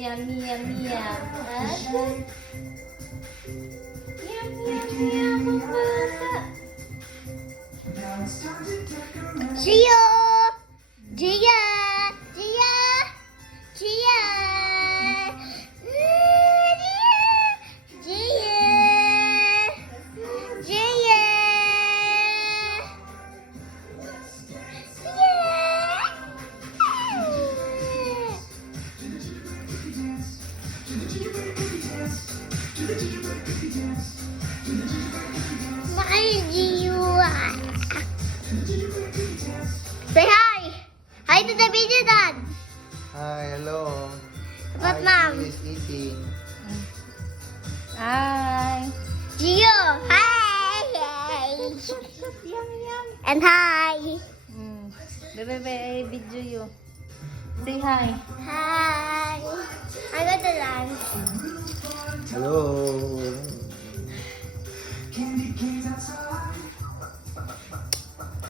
Yum, yum, yum. Yum, yum, yum, ang bata. Gio! Gia! Gia! Gia! Gia! Gia! Mahal Gio! Say hi! Hi to the video, Dad! Hi, hello. What, Hi, Mom? Gio is eating. Hi. Gio! Hi! Yum, yum. And hi! Bebe, video you. Say hi. Hi! I got the lunch. Hello.